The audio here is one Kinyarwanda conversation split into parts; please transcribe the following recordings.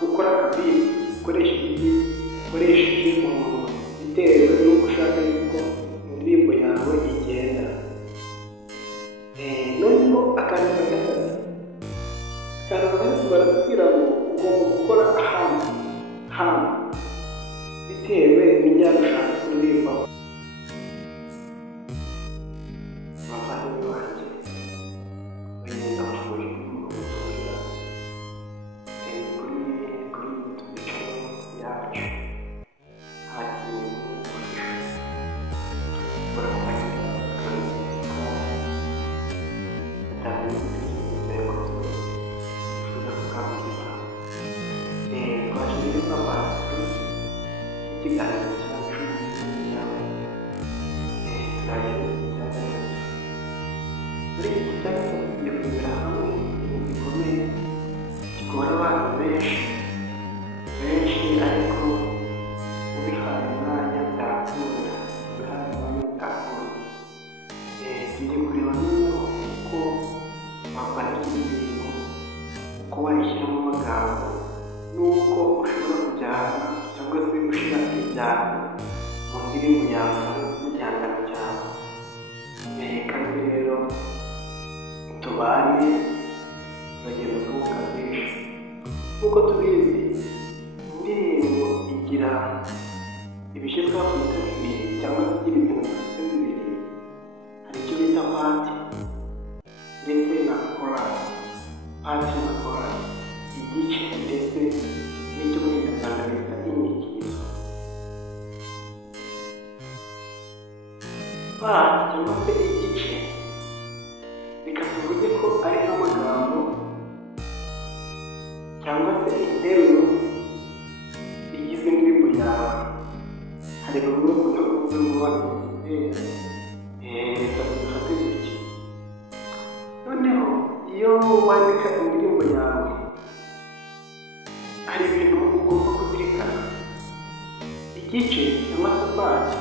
gukora kabiri ukoresheje umuntu bitewe n'uko ushaka yuko indirimbo yawe igenda. Noneho akantu gatatu baratubwira ngo ugomba gukora ahantu bitewe n'injyana ushaka kuririmbaho. Abavandimwe banjye bagenda bashobora kumurikira kuri tubicamo yacu hagiye ikiganiro cyacu muri iki cyapa tugiye kugira hamwe ibintu bikomeye kigora abantu benshi ariko ubihaye umwanya byakunda tugiye kureba noneho uko wakwandika indirimbo, uko wayishyiramo amagambo, n'uko ushobora kujyana cyangwa se gushyira ibijyana mu ndirimbo yawe n'igihangano cyawe. Kandi rero tubane bagenda kuvuga byinshi. Nk'uko tubizi indirimbo igira ibice twakwita bibiri cyangwa se igira ibintu byose bibiri. Hari icyo bita pati ndetse na korasi. Pati na korasi, igice ndetse n'icyo mu Kinyarwanda bita inyikirizo. Pati cyangwa se igice reka tuvuge ko ari nk'amagambo cyangwa se interuro igizwe n'indirimbo yawe. Hari bamwe bakunda kuvuga ngo reka dufate gutya. Noneho iyo wandika indirimbo yawe hari ibintu ugomba kuzirikana. Igice cyangwa se pati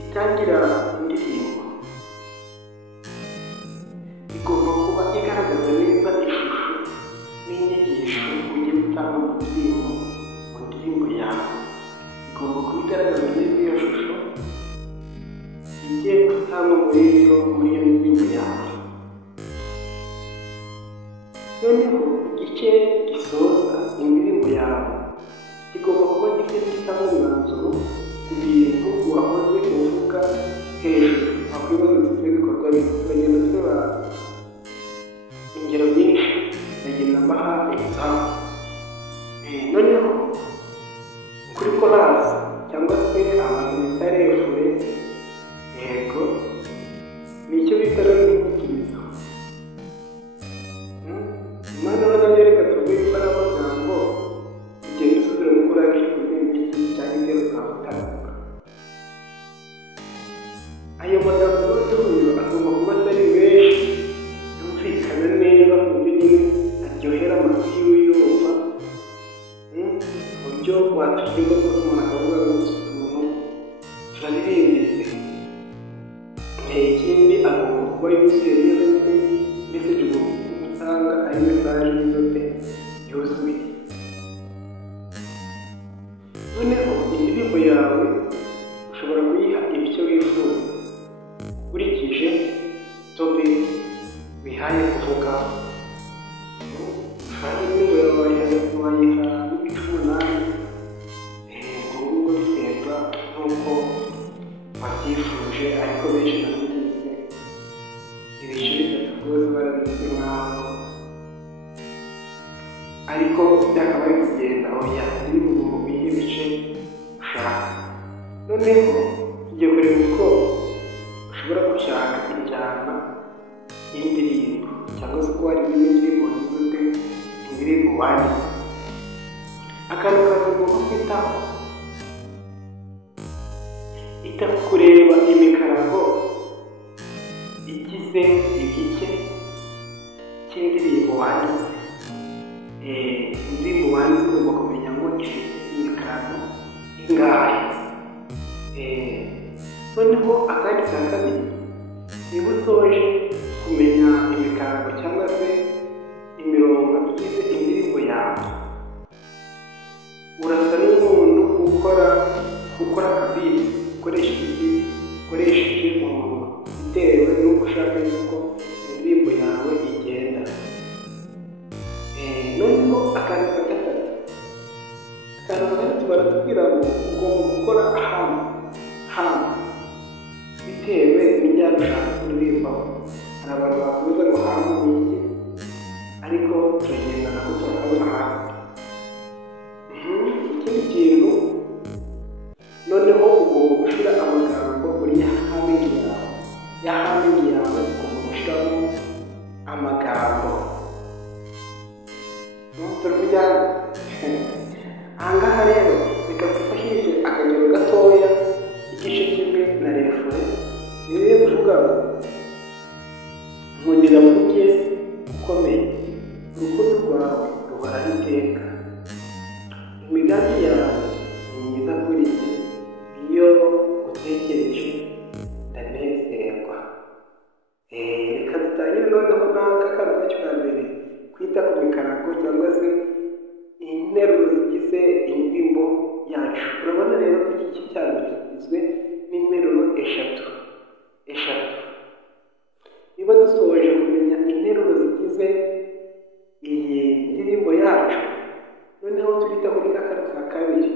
itangira indirimbo igomba kuba igaragaza neza ishusho n'inyigisho ugiye gutanga mu ndirimbo yawe. Igomba kuba igaragaza neza iyo shusho igiye gutanga muri iyo ndirimbo yawe. Noneho igice gisoza indirimbo yawe kigomba kuba gifite gitanga umwanzuro ku bintu wahoze uvuga hejuru. Wakwibaza uti ibikorwa bagenda tureba ingero nyinshi, bagenda mbaha example. Noneho kuri korasi cyangwa se abantu bita refure, yego nicyo bita inyikirizo. Noneho nawe reka tuvuge ko ari amagambo ugenda usubiramo kurangije kuririmba iki cyangwa ibyo uzamutanga. Ayo magambo yose agomba kuba atari menshi, yumvikana neza ku buryo nyine aryohera amatwi y'uyumva, ku buryo waturirimba rwose umuntu akavuga ngo gusa utuntu turaririmbitse. Ikindi agomba kuba yuzuye neza nyine meseje ugomba gutanga ari mesaje y'inote yuzuye. Noneho indirimbo yawe ushobora kuyiha ibice wifuza ukurikije topic wihaye kuvuga. Kandi indirimbo yawe wayiha n'ibice 8, ubwo biterwa n'uko wabyifuje, ariko benshi nabigize ibice 3 rwose barabigize nk'aho ariko byakabaye kugenda oya indirimbo mu bihe bice ushaka. Noneho tugiye kureba uko ushobora gushaka injyana y'indirimbo cyangwa se ko hari n'indirimbo zifite indirimbo wanditse. Akantu kagomba kwitaho ita kureba imikarago igize igice cy'indirimbo wanditse. Indirimbo wanditse ugomba kumenya ngo ifite imikarago ingahe. Noneho akandi ka kabiri, niba usoje kumenya imikarago cyangwa se imirongo igize indirimbo yawe, baratubwira ngo ugomba gukora ahantu bitewe n'injyana ushaka kuririmbaho. Hari abantu bakomeza ngo hantu ni iki, ariko turagenda nako turakabona hasi. Ikindi kintu noneho ugomba gushyira amagambo muri ya hamingi yawe ugomba gushyiramo amagambo. Turabijyana ahangaha rero bikadufashije akagero gatoya igice kimwe na refure. Ni rero kuvuga ngo nkundira mvuge ukomeye, urukundo rwawe ruhoraho iteka, imigambi yawe ni myiza kuri njye, iyo utekereje ndanezerwa. Reka dutangire noneho n'aka kantu kacu ka mbere, kwita ku mikarago cyangwa se interuro zigize indirimbo yacu. Urabona rero ko iki gice cya mbere kigizwe n'interuro eshatu. Niba dusoje kumenya interuro zigize iyi ndirimbo yacu, noneho turita kuri ka kantu ka kabiri.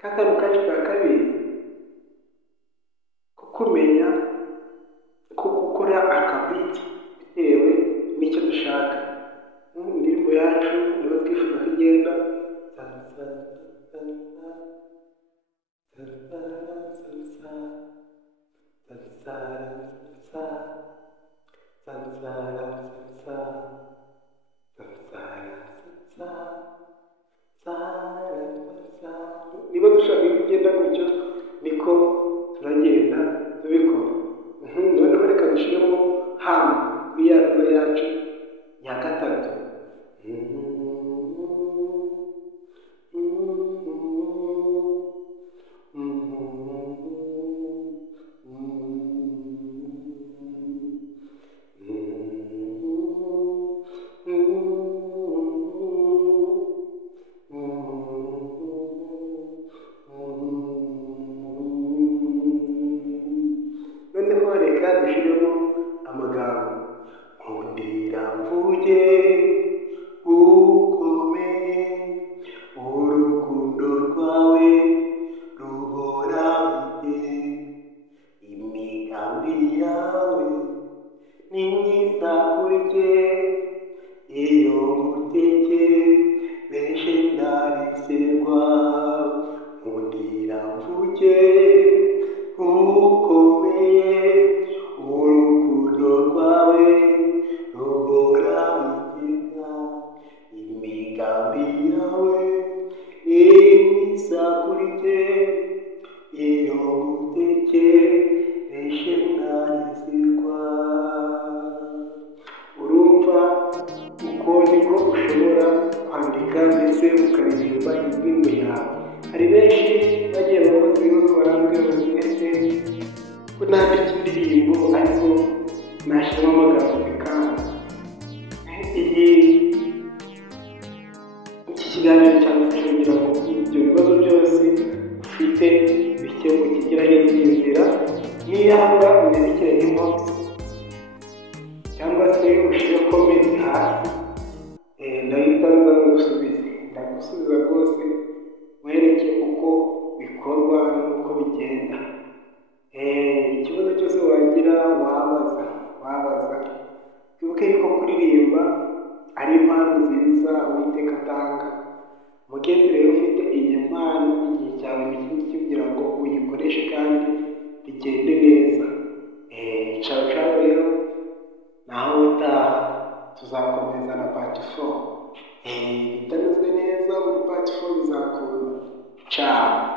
Ka kantu kacu ka kabiri ko kumenya ko gukora akabiti bitewe n'icyo dushaka. Indirimbo yacu niba twifuza ko igenda niba dushaka ko igenda gutyo, niko turagenda tubikora. Noneho reka dushyiremo hano kuri ya nzira yacu ya gatatu. Noneho reka dushyiremo amagambo. Nkundira mvuge ukomeye, urukundo rwawe ruhoraho iteka, imigambi yawe ni myiza kuri njye, iyo ngutekereje ndanezerwa. Nkundira mvuge ukomeye, urukundo rwawe ruhoraho iteka, imigambi yawe ni myiza kuri njye, iyo ngutekereje ndanezerwa. Urumva uko niko ushobora kwandika ndetse ukaririmba indirimbo yawe. Hari benshi bagiye bakoze ibibazo barambwira bati ese ko nandika indirimbo ariko nashyiramo amagambo bikanga. Iki kiganiro cyagufasha kugira ngo ibyo bibazo byose ufite bikemuke. Gerageza inzira, niyanga unyandikire inbox cyangwa se ushyire comment hasi, ndahita nza ndagusubiza rwose, wereke uko bikorwa n'uko bigenda. Ikibazo cyose wagira wabaza. Twibuke yuko kuririmba ari impano nziza Uwiteka atanga. Mugenzi rero ufite iyi mpano, igihe cyawe ni iki kugira ngo uyikoreshe kandi bigende neza. Ciao rero, naho utaha tuzakomeza na part 4. Bitameze neza muri part 4 bizakunda. Ciao.